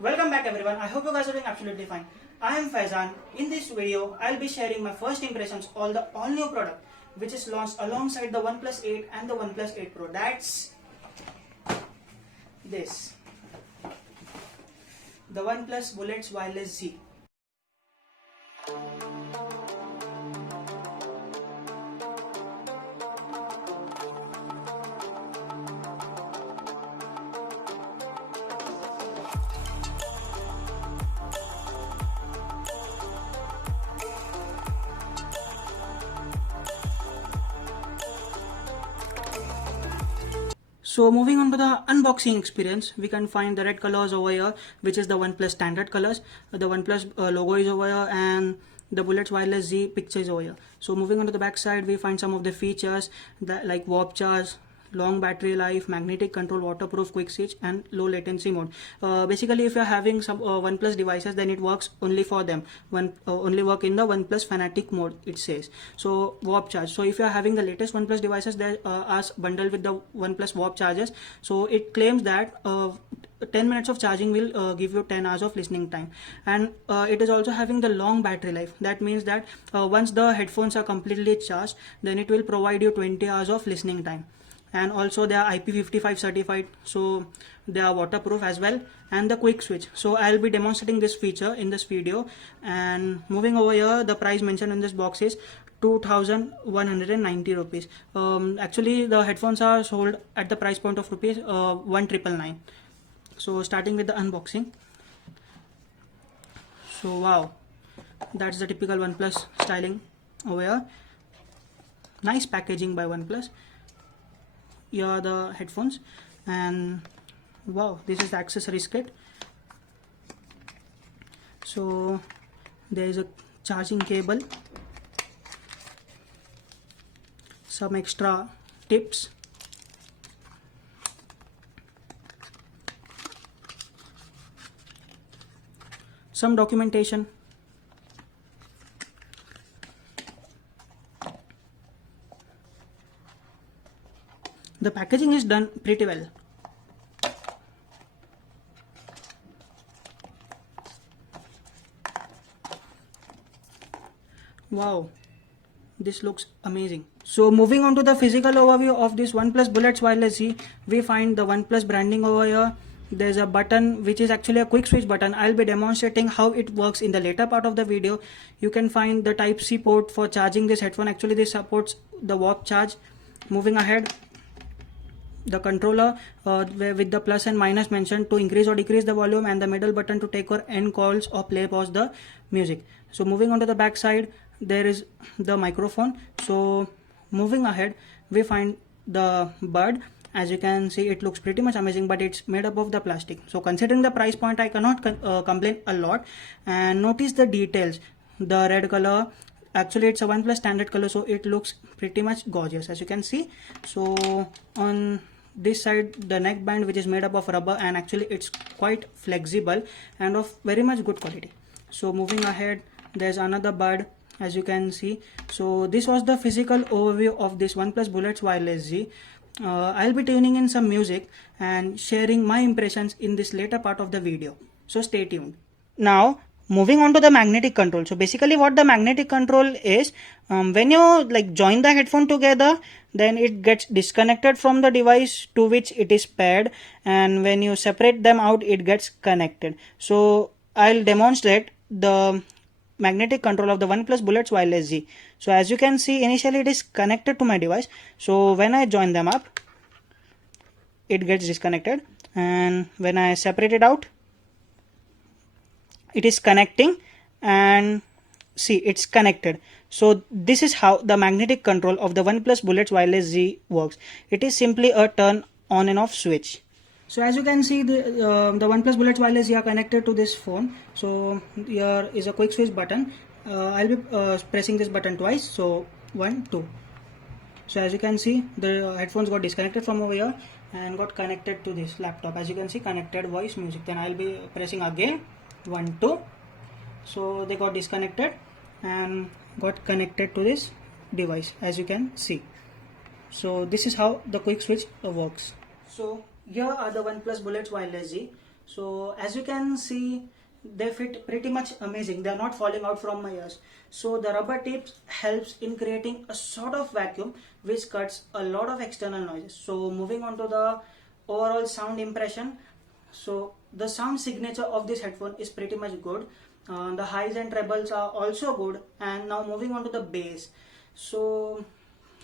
Welcome back everyone. I hope you guys are doing absolutely fine. I am Faizan. In this video, I'll be sharing my first impressions on the all new product which is launched alongside the OnePlus 8 and the OnePlus 8 Pro. That's this. The OnePlus Bullets Wireless Z. So moving on to the unboxing experience, we can find the red colors over here, which is the OnePlus standard colors. The OnePlus logo is over here and the Bullets Wireless Z picture is over here. So moving on to the back side, we find some of the features that like warp charge, long battery life, magnetic control, waterproof, quick switch and low latency mode. Basically if you're having some OnePlus devices, then it works only for them, only work in the OnePlus fanatic mode, it says. So warp charge, so if you're having the latest OnePlus devices, they are bundled with the OnePlus warp charges. So it claims that 10 minutes of charging will give you 10 hours of listening time, and it is also having the long battery life. That means that once the headphones are completely charged, then it will provide you 20 hours of listening time. And also they are IP55 certified, so they are waterproof as well. And the quick switch, so I'll be demonstrating this feature in this video. And moving over here, the price mentioned in this box is 2190 rupees. Actually the headphones are sold at the price point of rupees 1999. So starting with the unboxing. So wow, that's the typical OnePlus styling over here. Nice packaging by OnePlus. Here are the headphones, and wow, this is the accessories kit. So there is a charging cable, some extra tips, some documentation, the packaging is done pretty well. Wow, this looks amazing. So moving on to the physical overview of this OnePlus Bullets Wireless Z, we find the OnePlus branding over here. There's a button which is actually a quick switch button. I'll be demonstrating how it works in the later part of the video. You can find the Type-C port for charging this headphone. Actually this supports the warp charge. Moving ahead, the controller with the plus and minus mentioned to increase or decrease the volume, and the middle button to take or end calls or play pause the music. So moving on to the back side, there is the microphone. So moving ahead, we find the bud. As you can see, it looks pretty much amazing, but it's made up of the plastic. So considering the price point, I cannot complain a lot. And notice the details, the red color. Actually it's a OnePlus standard color, so it looks pretty much gorgeous, as you can see. So on this side, the neck band, which is made up of rubber, and actually it's quite flexible and of very much good quality. So moving ahead, there's another bud, as you can see. So this was the physical overview of this OnePlus Bullets Wireless Z. I'll be tuning in some music and sharing my impressions in this later part of the video, so stay tuned. Now moving on to the magnetic control. So basically what the magnetic control is, when you like join the headphone together, then it gets disconnected from the device to which it is paired, and when you separate them out, it gets connected. So I'll demonstrate the magnetic control of the OnePlus Bullets Wireless Z. So as you can see, initially it is connected to my device. So when I join them up, it gets disconnected, and when I separate it out, it is connecting, and see, it's connected. So this is how the magnetic control of the OnePlus Bullets Wireless Z works. It is simply a turn on and off switch. So as you can see, the OnePlus Bullets Wireless Z are connected to this phone. So here is a quick switch button. I'll be pressing this button twice. So 1, 2. So as you can see, the headphones got disconnected from over here and got connected to this laptop. As you can see, connected voice music. Then I'll be pressing again 1, 2. So they got disconnected and got connected to this device, as you can see. So this is how the quick switch works. So here are the OnePlus Bullets Wireless Z. So as you can see, they fit pretty much amazing. They are not falling out from my ears. So the rubber tips helps in creating a sort of vacuum which cuts a lot of external noises. So moving on to the overall sound impression. So the sound signature of this headphone is pretty much good. The highs and trebles are also good. And now moving on to the bass. So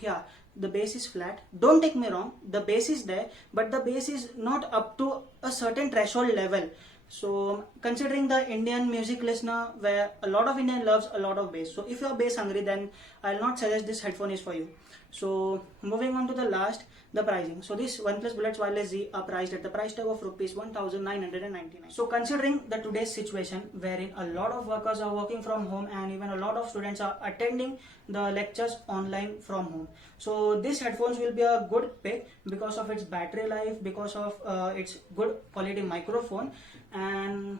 yeah, the bass is flat. Don't take me wrong, the bass is there, but the bass is not up to a certain threshold level. So considering the Indian music listener, where a lot of Indian loves a lot of bass, so if you're bass hungry, then I'll not suggest this headphone is for you. So moving on to the last, the pricing. So this OnePlus Bullets Wireless Z are priced at the price tag of rupees 1999. So considering the today's situation wherein a lot of workers are working from home and even a lot of students are attending the lectures online from home, so these headphones will be a good pick because of its battery life, because of its good quality microphone. And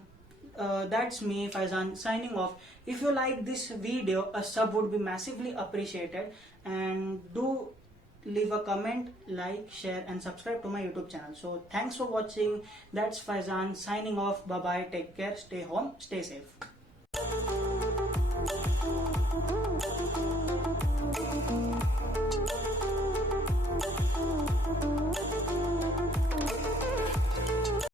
that's me, Faizan, signing off. If you like this video, a sub would be massively appreciated, and do leave a comment, like, share and subscribe to my YouTube channel. So thanks for watching. That's Faizan signing off. Bye bye, take care, stay home, stay safe.